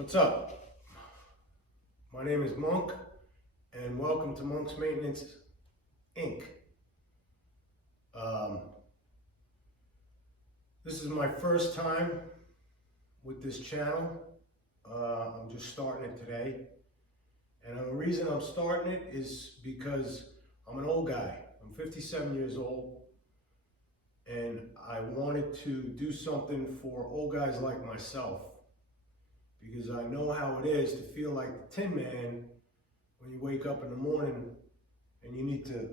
What's up? My name is Monk, and welcome to Monk's Maintenance, Inc. This is my first time with this channel. I'm just starting it today. And the reason I'm starting it is because I'm an old guy. I'm 57 years old, and I wanted to do something for old guys like myself, because I know how it is to feel like the Tin Man when you wake up in the morning and you need to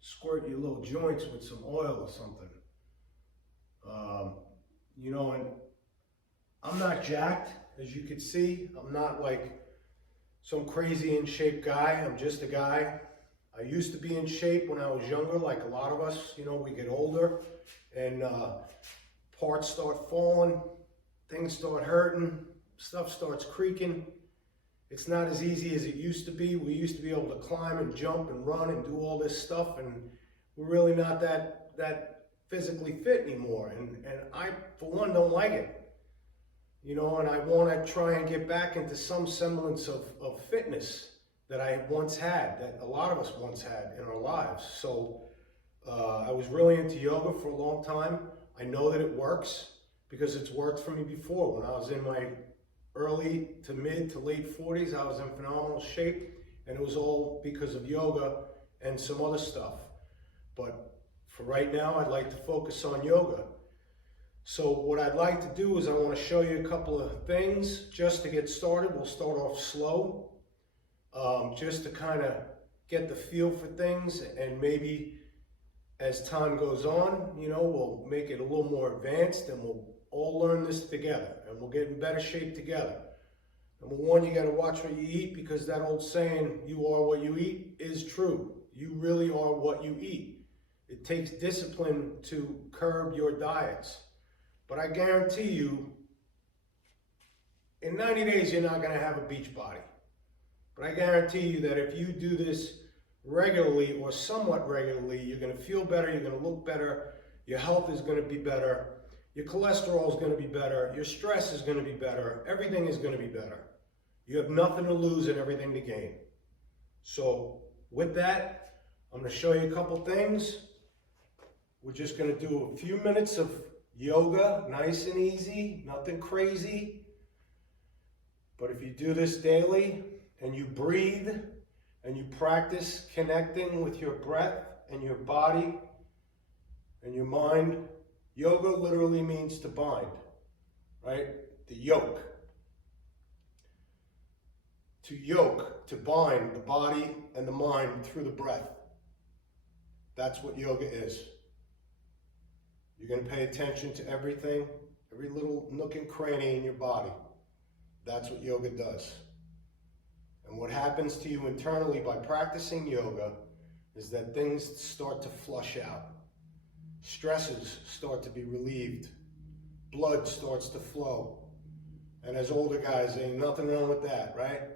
squirt your little joints with some oil or something. And I'm not jacked, as you can see. I'm not like some crazy in shape guy. I'm just a guy. I used to be in shape when I was younger, like a lot of us. We get older and parts start falling, things start hurting, stuff starts creaking. It's not as easy as it used to be. We used to be able to climb and jump and run and do all this stuff, and we're really not that physically fit anymore. And I, for one, don't like it. And I want to try and get back into some semblance of fitness that I once had, that a lot of us once had in our lives. So I was really into yoga for a long time. I know that it works because it's worked for me before. When I was in my early to mid to late 40s, I was in phenomenal shape, and it was all because of yoga and some other stuff. But for right now, I'd like to focus on yoga. So what I'd like to do is I want to show you a couple of things just to get started. We'll start off slow, just to kind of get the feel for things, and maybe as time goes on, we'll make it a little more advanced, and we'll all learn this together, and we'll get in better shape together. Number one, you got to watch what you eat, because that old saying, "You are what you eat," is true. You really are what you eat. It takes discipline to curb your diets. But I guarantee you, in 90 days, you're not going to have a beach body. But I guarantee you that if you do this regularly or somewhat regularly, you're going to feel better, you're going to look better, your health is going to be better, your cholesterol is going to be better, your stress is going to be better, everything is going to be better. You have nothing to lose and everything to gain. So with that, I'm going to show you a couple things. We're just going to do a few minutes of yoga, nice and easy, nothing crazy. But if you do this daily and you breathe and you practice connecting with your breath and your body and your mind, yoga literally means to bind, right? The yoke. To yoke, to bind the body and the mind through the breath. That's what yoga is. You're going to pay attention to everything, every little nook and cranny in your body. That's what yoga does. And what happens to you internally by practicing yoga is that things start to flush out. Stresses start to be relieved. Blood starts to flow. And as older guys, there ain't nothing wrong with that, right?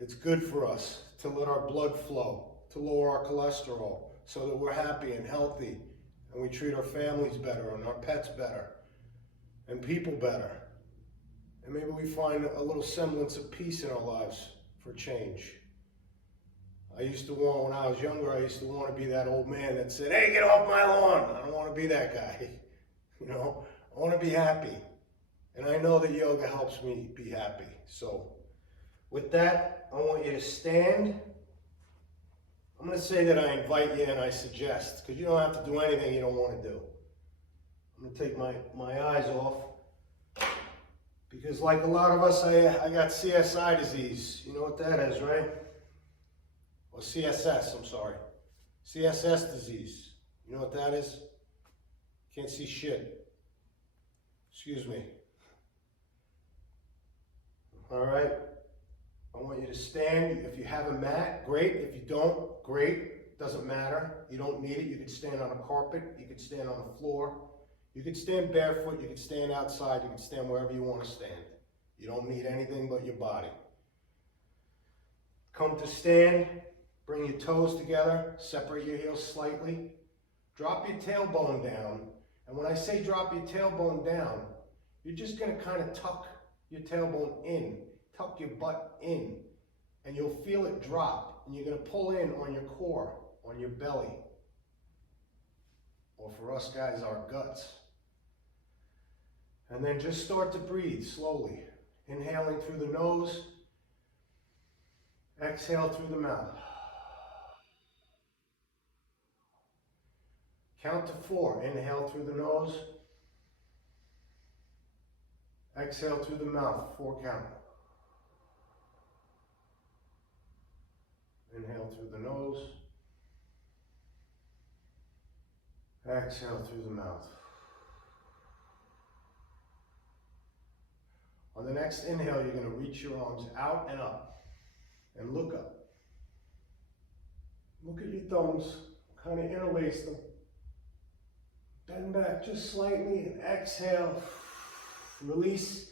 It's good for us to let our blood flow, to lower our cholesterol, so that we're happy and healthy, and we treat our families better, and our pets better, and people better. And maybe we find a little semblance of peace in our lives for change. When I was younger, I used to want to be that old man that said, "Hey, get off my lawn." I don't want to be that guy. I want to be happy. And I know that yoga helps me be happy. So with that, I want you to stand. I'm going to say that I invite you and I suggest, because you don't have to do anything you don't want to do. I'm going to take my eyes off, because like a lot of us, I got CSI disease. You know what that is, right? Or CSS, I'm sorry. CSS disease. You know what that is? Can't see shit. Excuse me. All right. I want you to stand. If you have a mat, great. If you don't, great. Doesn't matter. You don't need it. You can stand on a carpet. You can stand on the floor. You can stand barefoot. You can stand outside. You can stand wherever you want to stand. You don't need anything but your body. Come to stand. Bring your toes together. Separate your heels slightly. Drop your tailbone down. And when I say drop your tailbone down, you're just going to kind of tuck your tailbone in, tuck your butt in, and you'll feel it drop. And you're gonna pull in on your core, on your belly, or for us guys, our guts. And then just start to breathe slowly. Inhaling through the nose, exhale through the mouth. Count to 4, inhale through the nose, exhale through the mouth, 4 count. Inhale through the nose, exhale through the mouth. On the next inhale, you're going to reach your arms out and up and look up. Look at your thumbs, kind of interlace them. Bend back just slightly and exhale. Release.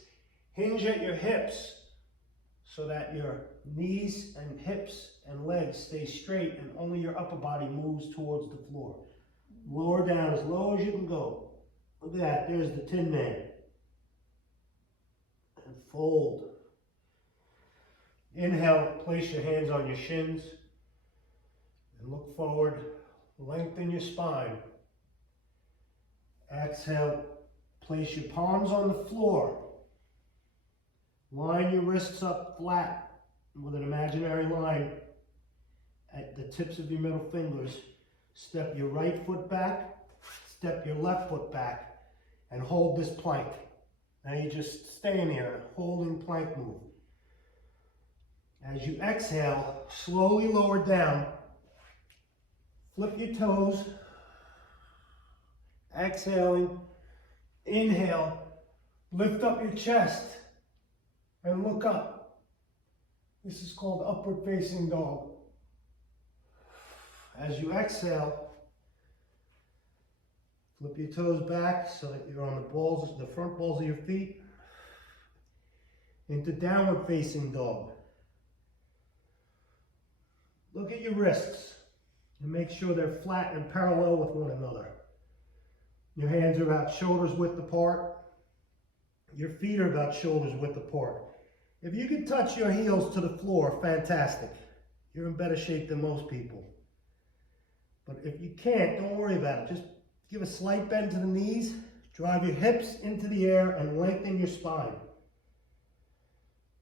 Hinge at your hips so that your knees and hips and legs stay straight and only your upper body moves towards the floor. Lower down as low as you can go. Look at that. There's the Tin Man. And fold. Inhale, place your hands on your shins and look forward. Lengthen your spine. Exhale, place your palms on the floor. Line your wrists up flat with an imaginary line at the tips of your middle fingers. Step your right foot back, step your left foot back, and hold this plank. Now you're just staying here, holding plank move. As you exhale, slowly lower down. Flip your toes. Exhaling. Inhale. Lift up your chest and look up. This is called upward facing dog. As you exhale, flip your toes back so that you're on the front balls of your feet into downward facing dog. Look at your wrists and make sure they're flat and parallel with one another. Your hands are about shoulders width apart. Your feet are about shoulders width apart. If you can touch your heels to the floor, fantastic. You're in better shape than most people. But if you can't, don't worry about it. Just give a slight bend to the knees, drive your hips into the air, and lengthen your spine.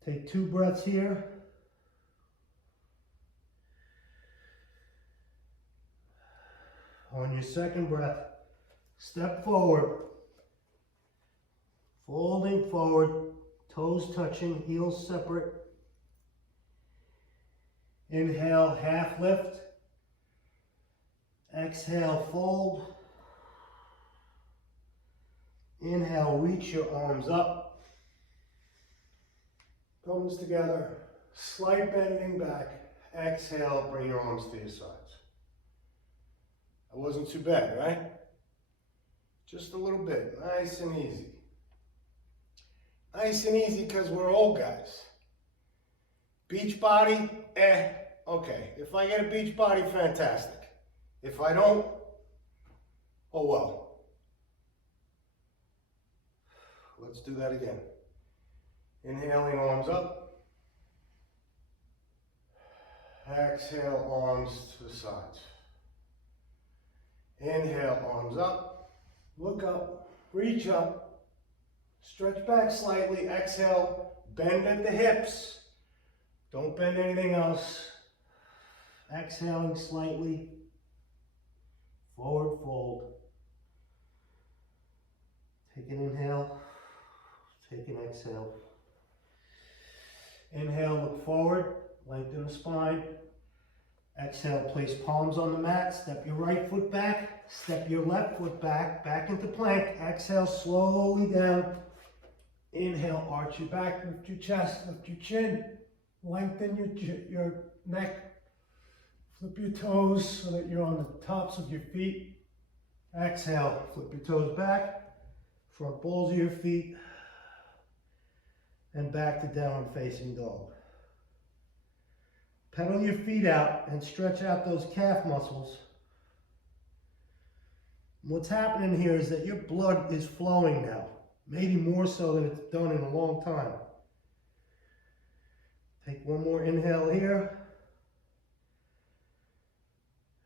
Take 2 breaths here. On your second breath, step forward, folding forward, toes touching, heels separate. Inhale, half lift. Exhale, fold. Inhale, reach your arms up. Thumbs together, slight bending back. Exhale, bring your arms to your sides. That wasn't too bad, right? Just a little bit, nice and easy. Nice and easy because we're old guys. Beach body, okay. If I get a beach body, fantastic. If I don't, oh well. Let's do that again. Inhaling, arms up. Exhale, arms to the sides. Inhale, arms up. Look up, reach up. Stretch back slightly. Exhale, bend at the hips. Don't bend anything else. Exhaling slightly. Forward fold. Take an inhale. Take an exhale. Inhale, look forward. Lengthen the spine. Exhale, place palms on the mat. Step your right foot back. Step your left foot back. Back into plank. Exhale, slowly down. Inhale, arch your back, lift your chest, lift your chin. Lengthen your neck. Flip your toes so that you're on the tops of your feet. Exhale, flip your toes back. Front balls of your feet. And back to downward facing dog. Pedal your feet out and stretch out those calf muscles. What's happening here is that your blood is flowing now. Maybe more so than it's done in a long time. Take one more inhale here.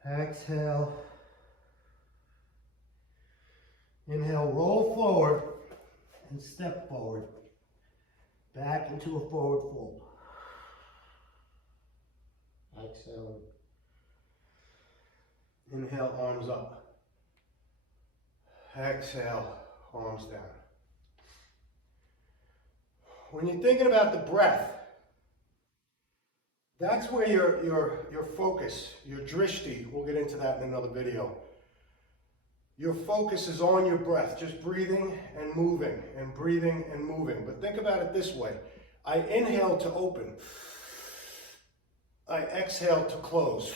Exhale. Inhale, roll forward and step forward. Back into a forward fold. Exhale. Inhale, arms up. Exhale, arms down. When you're thinking about the breath, that's where your focus, your drishti, we'll get into that in another video. Your focus is on your breath, just breathing and moving and breathing and moving. But think about it this way. I inhale to open. I exhale to close.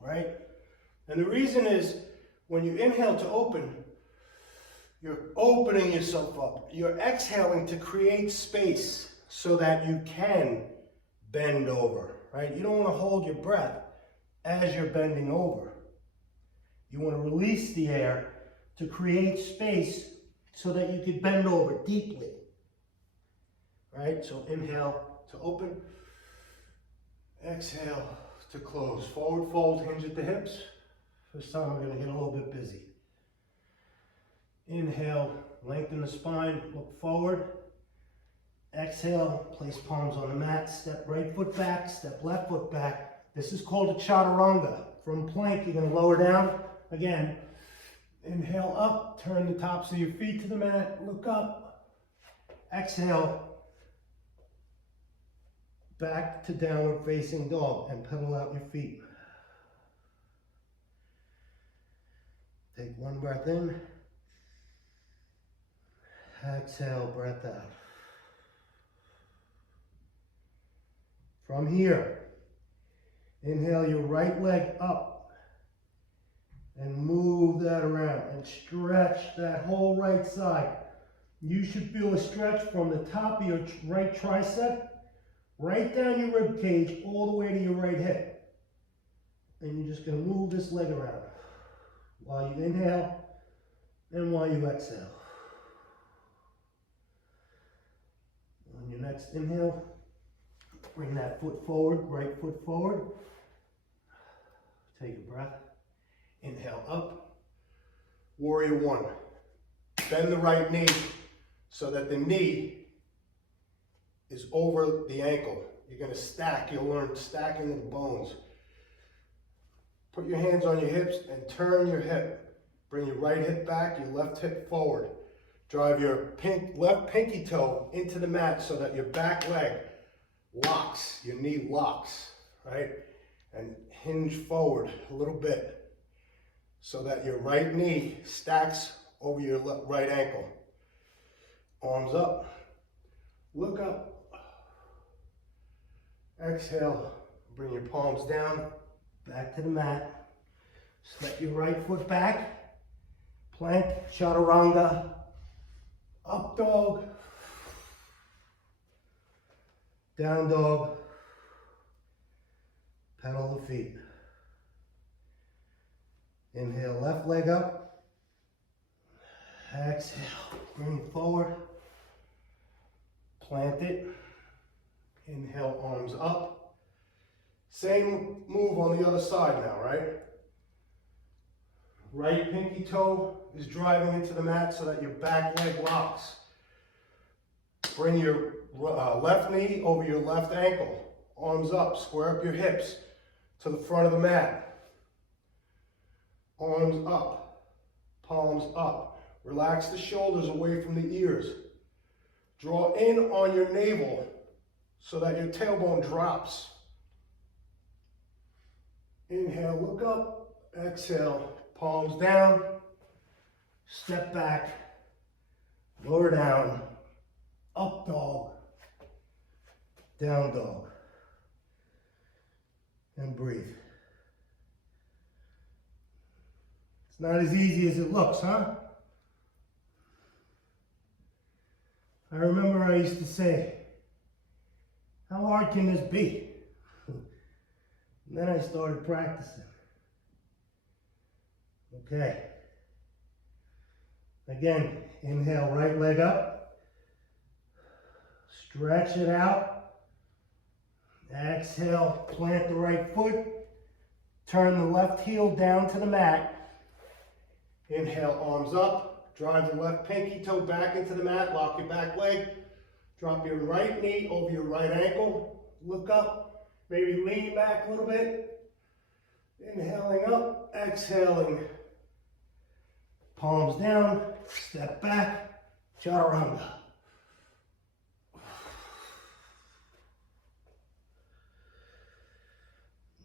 Right? And the reason is when you inhale to open, you're opening yourself up. You're exhaling to create space so that you can bend over, right? You don't want to hold your breath as you're bending over. You want to release the air to create space so that you can bend over deeply, right? So inhale to open, exhale to close. Forward fold, hinge at the hips. This time we're going to get a little bit busy. Inhale, lengthen the spine, look forward. Exhale, place palms on the mat, step right foot back, step left foot back. This is called a chaturanga. From plank, you're going to lower down. Again, inhale up, turn the tops of your feet to the mat, look up. Exhale, back to downward facing dog and pedal out your feet. Take one breath in. Exhale, breath out. From here, inhale your right leg up and move that around and stretch that whole right side. You should feel a stretch from the top of your right tricep, right down your rib cage, all the way to your right hip. And you're just going to move this leg around while you inhale and while you exhale. On your next inhale, bring that foot forward, right foot forward. Take a breath. Inhale up. Warrior one. Bend the right knee so that the knee is over the ankle. You're going to stack. You'll learn stacking of the bones. Put your hands on your hips and turn your hip. Bring your right hip back, your left hip forward. Drive your left pinky toe into the mat so that your back leg locks, your knee locks, right? And hinge forward a little bit so that your right knee stacks over your right ankle. Arms up, look up. Exhale, bring your palms down, back to the mat. Step your right foot back, plank, chaturanga, up dog, down dog, pedal the feet. Inhale, left leg up. Exhale, bring it forward. Plant it. Inhale, arms up. Same move on the other side now, right? Right pinky toe is driving into the mat so that your back leg locks. Bring your left knee over your left ankle. Arms up, square up your hips to the front of the mat. Arms up, palms up. Relax the shoulders away from the ears. Draw in on your navel so that your tailbone drops. Inhale, look up. Exhale, palms down. Step back, lower down, up dog, down dog, and breathe. It's not as easy as it looks, huh? I remember I used to say, how hard can this be? And then I started practicing. Okay. Again, inhale, right leg up. Stretch it out. Exhale, plant the right foot. Turn the left heel down to the mat. Inhale, arms up. Drive the left pinky toe back into the mat. Lock your back leg. Drop your right knee over your right ankle. Look up. Maybe lean back a little bit. Inhaling up. Exhaling. Palms down. Step back. Chaturanga.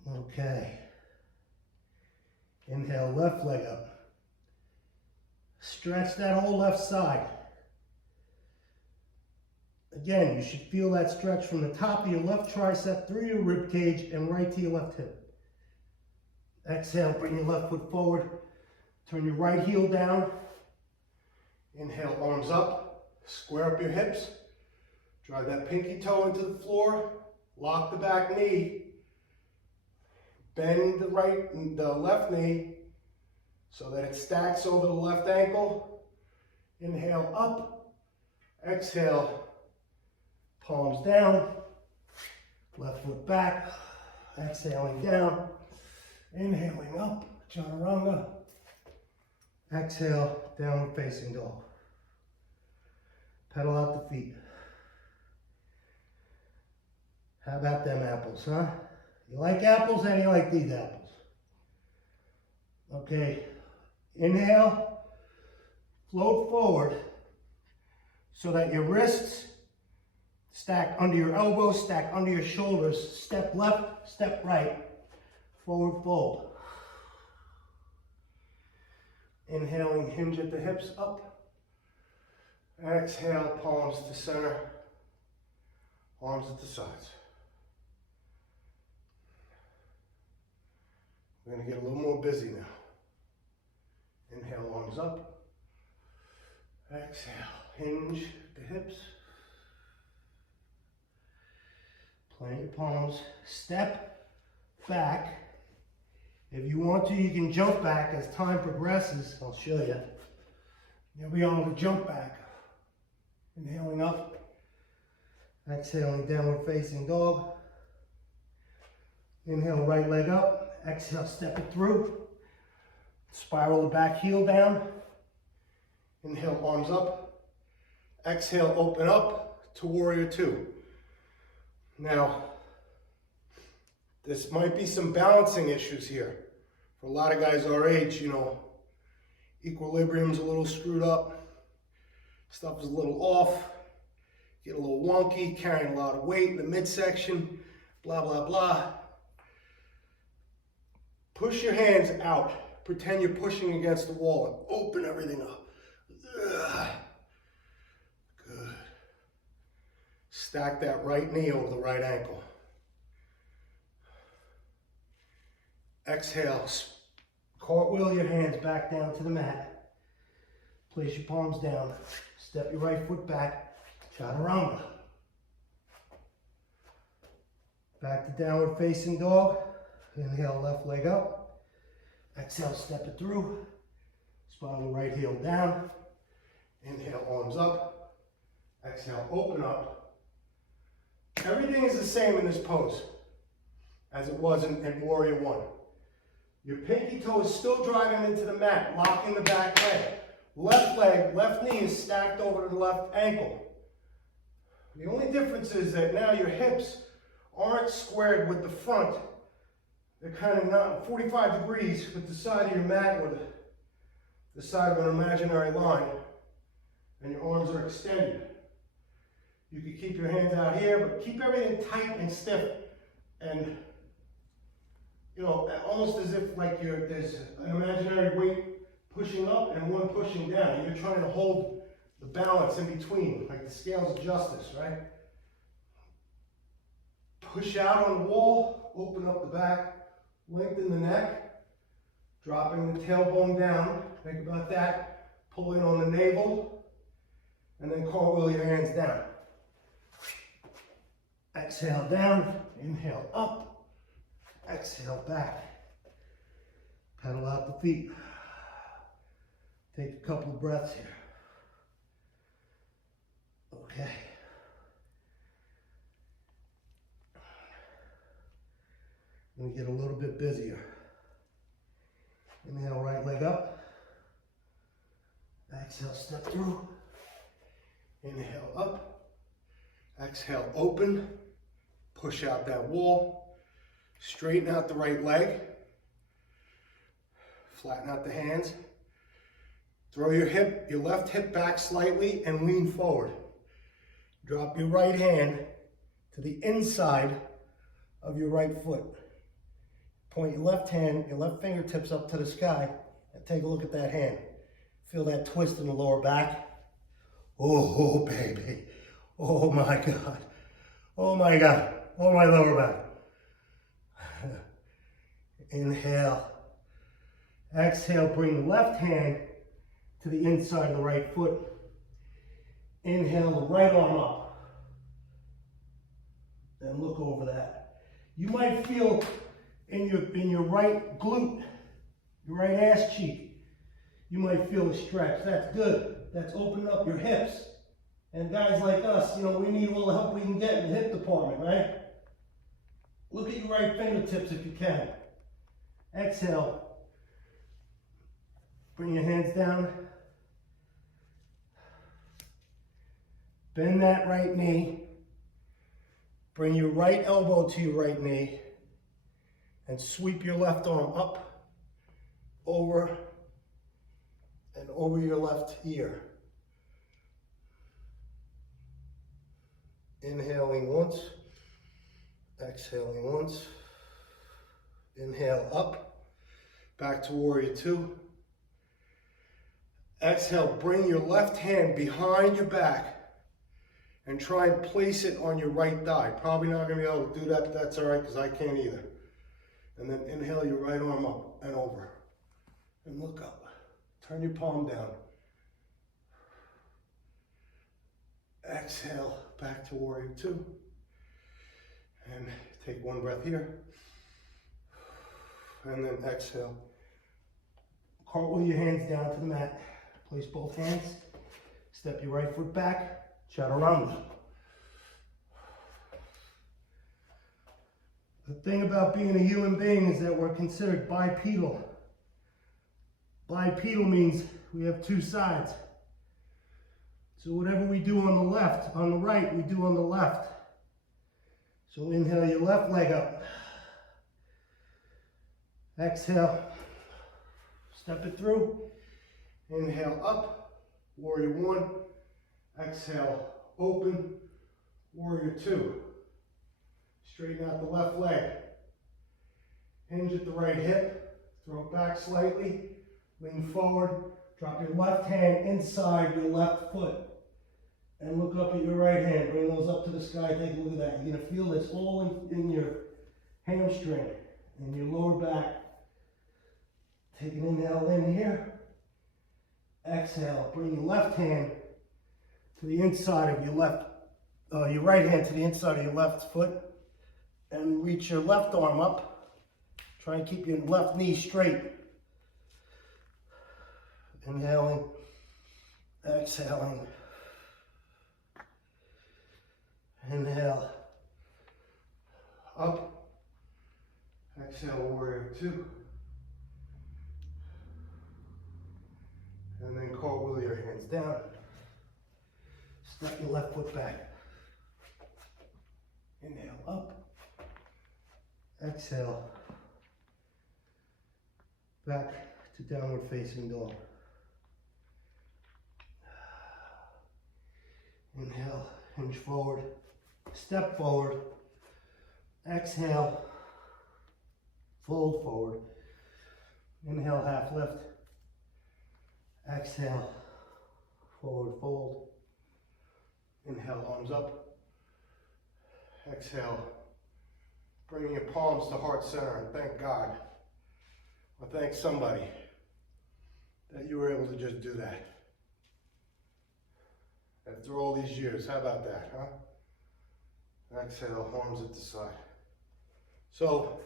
Okay. Inhale, left leg up. Stretch that whole left side. Again, you should feel that stretch from the top of your left tricep through your rib cage and right to your left hip. Exhale, bring your left foot forward. Turn your right heel down. Inhale, arms up. Square up your hips. Drive that pinky toe into the floor. Lock the back knee. Bend the left knee so that it stacks over the left ankle. Inhale up. Exhale. Palms down. Left foot back. Exhaling down. Inhaling up. Chaturanga. Exhale. Downward facing dog. Pedal out the feet. How about them apples, huh? You like apples and you like these apples. Okay, inhale, float forward so that your wrists stack under your elbows, stack under your shoulders. Step left, step right, forward fold. Inhaling, hinge at the hips up. Exhale, palms to center, arms at the sides. We're going to get a little more busy now. Inhale, arms up. Exhale, hinge the hips. Plant your palms. Step back. If you want to, you can jump back as time progresses. I'll show you. You'll be able to jump back. Inhaling up. Exhaling, downward facing dog. Inhale, right leg up. Exhale, step it through. Spiral the back heel down. Inhale, arms up. Exhale, open up to warrior two. Now, this might be some balancing issues here. For a lot of guys our age, you know, equilibrium's a little screwed up. Stuff is a little off. Get a little wonky, carrying a lot of weight in the midsection, blah, blah, blah. Push your hands out. Pretend you're pushing against the wall and open everything up. Ugh. Good. Stack that right knee over the right ankle. Exhale. Cartwheel your hands back down to the mat. Place your palms down. Step your right foot back. Chaturanga. Back to downward facing dog. Inhale, left leg up. Exhale, step it through. Spiral right heel down. Inhale, arms up. Exhale, open up. Everything is the same in this pose as it was in Warrior One. Your pinky toe is still driving into the mat, locking the back leg, left knee is stacked over the left ankle. The only difference is that now your hips aren't squared with the front. They're kind of not 45 degrees with the side of your mat or the side of an imaginary line, and your arms are extended. You can keep your hands out here, but keep everything tight and stiff, and you know, almost as if like there's an imaginary weight pushing up and one pushing down. You're trying to hold the balance in between, like the scales of justice, right? Push out on the wall, open up the back. Lengthen the neck, dropping the tailbone down. Think about that. Pull in on the navel, and then cartwheel your hands down. Exhale down, inhale up, exhale back. Pedal out the feet. Take a couple of breaths here. Okay. I'm going to get a little bit busier. Inhale, right leg up. Exhale, step through. Inhale, up. Exhale, open. Push out that wall. Straighten out the right leg. Flatten out the hands. Throw your left hip back slightly and lean forward. Drop your right hand to the inside of your right foot. Point your left hand, your left fingertips up to the sky, and take a look at that hand. Feel that twist in the lower back. Oh, baby. Oh my God. Oh my God. Oh, my lower back. Inhale. Exhale, bring the left hand to the inside of the right foot. Inhale, the right arm up. Then look over that. You might feel in your right glute, your right ass cheek, you might feel a stretch. That's good. That's opening up your hips. And guys like us, you know, we need all the help we can get in the hip department, right? Look at your right fingertips if you can. Exhale. Bring your hands down. Bend that right knee. Bring your right elbow to your right knee. And sweep your left arm up, over, and over your left ear. Inhaling once, exhaling once. Inhale up, back to warrior two. Exhale, bring your left hand behind your back and try and place it on your right thigh. Probably not gonna be able to do that, but that's all right, because I can't either. And then inhale your right arm up and over. And look up. Turn your palm down. Exhale, back to warrior two. And take one breath here. And then exhale. Cartwheel your hands down to the mat. Place both hands. Step your right foot back. Chaturanga. The thing about being a human being is that we're considered bipedal. Bipedal means we have two sides. So whatever we do on the left, on the right, we do on the left. So inhale your left leg up. Exhale. Step it through. Inhale up. Warrior one. Exhale. Open. Warrior two. Straighten out the left leg. Hinge at the right hip. Throw it back slightly. Lean forward. Drop your left hand inside your left foot. And look up at your right hand. Bring those up to the sky. Take a look at that. You're going to feel this all in your hamstring and your lower back. Take an inhale in here. Exhale. Bring your left hand to the inside of your right hand to the inside of your left foot. And reach your left arm up. Try and keep your left knee straight. Inhaling, exhaling. Inhale, up. Exhale, warrior two. And then cartwheel your hands down. Step your left foot back. Inhale, up. Exhale, back to downward facing dog. Inhale, hinge forward, step forward. Exhale, fold forward. Inhale, half lift. Exhale, forward fold. Inhale, arms up. Exhale, bringing your palms to heart center, and thank God, or thank somebody that you were able to just do that. After all these years, how about that, huh? Exhale, arms at the side. So,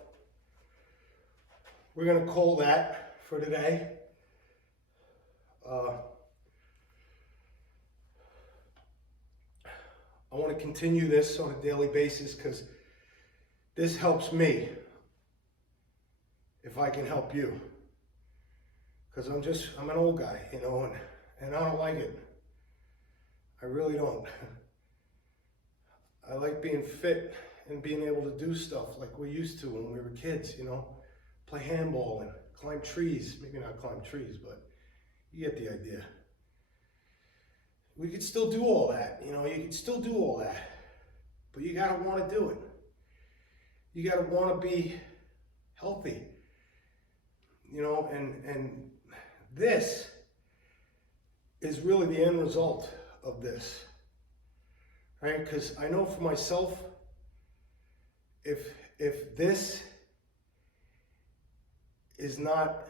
we're gonna call that for today. I want to continue this on a daily basis because this helps me if I can help you. Because I'm an old guy, you know, and I don't like it. I really don't. I like being fit and being able to do stuff like we used to when we were kids, you know, play handball and climb trees. Maybe not climb trees, but you get the idea. We could still do all that, you know, you could still do all that, but you gotta wanna do it. You gotta wanna be healthy, you know, and this is really the end result of this, right? Because I know for myself, if this is not,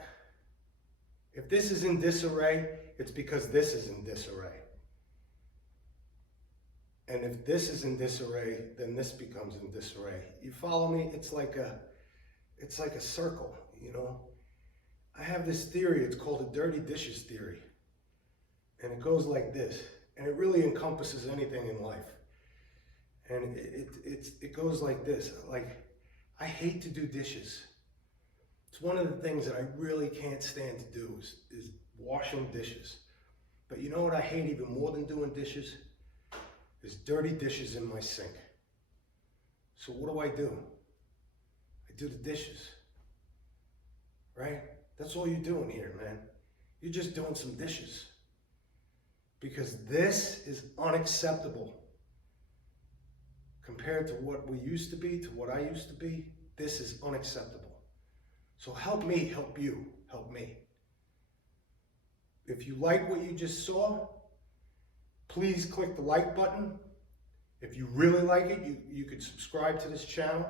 if this is in disarray, it's because this is in disarray. And if this is in disarray, then this becomes in disarray. You follow me? It's like a circle, you know? I have this theory, it's called the dirty dishes theory. And it goes like this, and it really encompasses anything in life. And it goes like this, like, I hate to do dishes. It's one of the things that I really can't stand to do is washing dishes. But you know what I hate even more than doing dishes? Is dirty dishes in my sink. So what do? I do the dishes, right? That's all you're doing here, man. You're just doing some dishes. Because this is unacceptable. Compared to what we used to be, to what I used to be, this is unacceptable. So help me, help you, help me. If you like what you just saw, please click the like button. If you really like it, you could subscribe to this channel.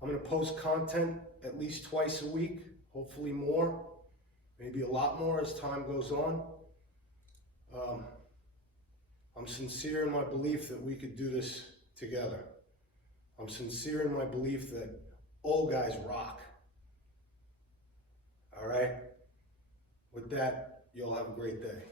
I'm going to post content at least twice a week, hopefully more, maybe a lot more as time goes on. I'm sincere in my belief that we could do this together. I'm sincere in my belief that old guys rock. All right? With that, you'll have a great day.